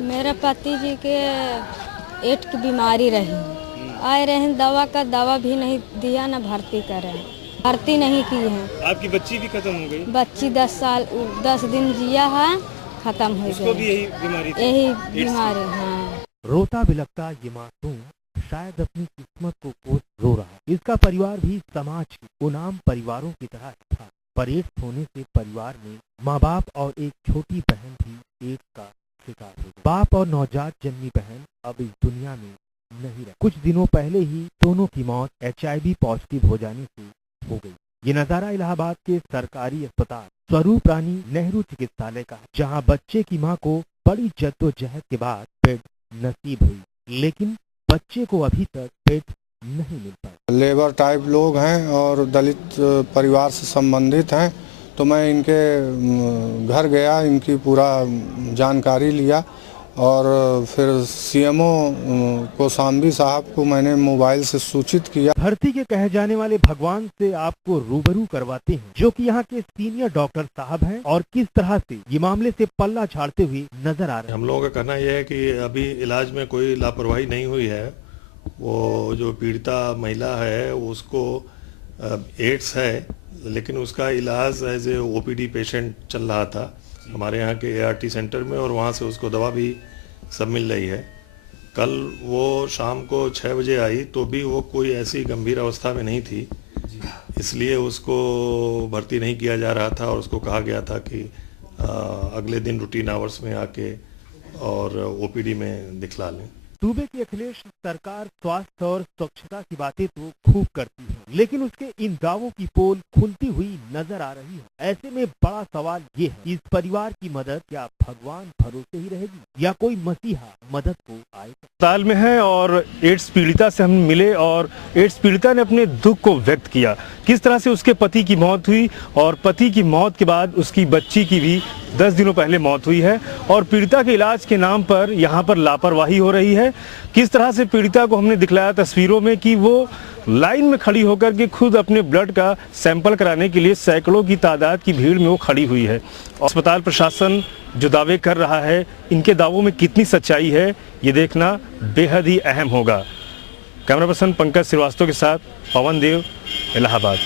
मेरे पति जी के एट की बीमारी रही, आए रहे दवा भी नहीं दिया, ना भर्ती करे, भर्ती नहीं की है। आपकी बच्ची भी खत्म हो गई? बच्ची 10 दिन जिया है, खत्म हो गई। उसको भी यही बीमारी थी? यही बीमारी, हाँ। रोता बिलखता ये मासूम शायद अपनी किस्मत को कोस रो रहा। इसका परिवार भी समाज के गुलाम परिवारों की तरह था। पर एड्स होने से परिवार में माँ बाप और एक छोटी बहन भी एड्स का शिकार हो गई। बाप और नवजात जन्मी बहन अब इस दुनिया में नहीं रही। कुछ दिनों पहले ही दोनों की मौत HIV पॉजिटिव हो जाने से हो गई। ये नजारा इलाहाबाद के सरकारी अस्पताल स्वरूप रानी नेहरू चिकित्सालय का, जहां बच्चे की मां को बड़ी जद्दोजहद के बाद बेड नसीब हुई, लेकिन बच्चे को अभी तक बेड नहीं मिल पाया। लेबर टाइप लोग हैं और दलित परिवार से संबंधित हैं, तो मैं इनके घर गया, इनकी पूरा जानकारी लिया और फिर CMO कोसाम्बी साहब को मैंने मोबाइल से सूचित किया। धरती के कहे जाने वाले भगवान से आपको रूबरू करवाते हैं, जो कि यहाँ के सीनियर डॉक्टर साहब हैं और किस तरह से ये मामले से पल्ला झाड़ते हुए नजर आ रहे हैं। हम लोगों का कहना यह है कि अभी इलाज में कोई लापरवाही नहीं हुई है। वो जो पीड़िता महिला है उसको एड्स है, लेकिन उसका इलाज एज ए OPD पेशेंट चल रहा था हमारे यहाँ के ART सेंटर में, और वहाँ से उसको दवा भी सब मिल रही है। कल वो शाम को 6 बजे आई तो भी वो कोई ऐसी गंभीर अवस्था में नहीं थी, इसलिए उसको भर्ती नहीं किया जा रहा था और उसको कहा गया था कि अगले दिन रूटीन आवर्स में आके और OPD में दिखला लें। सूबे की अखिलेश सरकार स्वास्थ्य और स्वच्छता की बातें तो खूब करती है, लेकिन उसके इन दावों की पोल खुलती हुई नजर आ रही है। ऐसे में बड़ा सवाल ये है, इस परिवार की मदद क्या भगवान भरोसे ही रहेगी या कोई मसीहा मदद को आएगा? अस्पताल में है और एड्स पीड़िता से हम मिले और एड्स पीड़िता ने अपने दुख को व्यक्त किया, किस तरह से उसके पति की मौत हुई और पति की मौत के बाद उसकी बच्ची की भी 10 दिनों पहले मौत हुई है और पीड़िता के इलाज के नाम पर यहाँ पर लापरवाही हो रही है। किस तरह से पीड़िता को हमने दिखलाया तस्वीरों में कि वो लाइन में खड़ी होकर के खुद अपने ब्लड का सैंपल कराने के लिए सैकड़ों की तादाद की भीड़ में वो खड़ी हुई है। अस्पताल प्रशासन जो दावे कर रहा है, इनके दावों में कितनी सच्चाई है ये देखना बेहद ही अहम होगा। कैमरा पर्सन पंकज श्रीवास्तव के साथ पवन देव, इलाहाबाद।